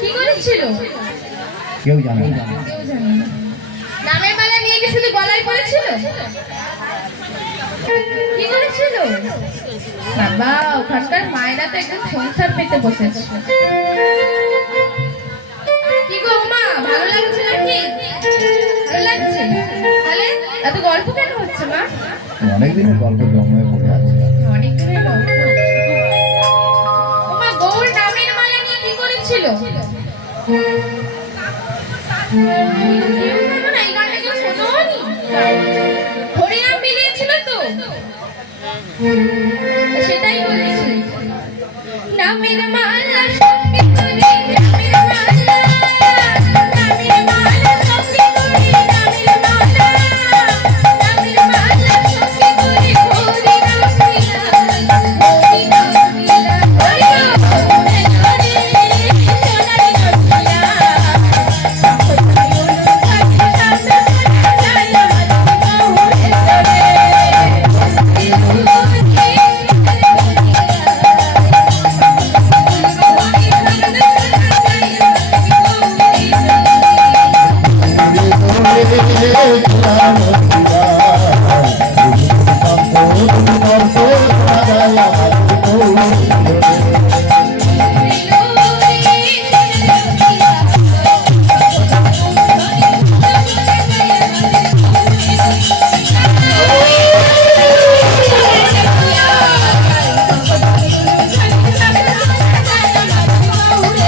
কি করেছিল? কেউ জানে না। নামের মালা নিয়ে কি শুধু গলায় পড়েছিল? কি করেছিল? বাবা, ওখানকার মায়েরা তো একদম সংসার পেতে বসেছে। কি গো মা, ভালো লাগছে নাকি? ভালো লাগছে? তাহলে এত গল্প কেন হচ্ছে মা? অনেকদিনের গল্প জমে পড়ে আছে। অনেক দিনের গল্প। ও মা, গৌর নামের মালা নিয়ে কি করেছিল? এই গানটা কেউ শোনোনি? হরিনাম মিলিয়েছিল তো? সেটাই বলছি। নামের মালা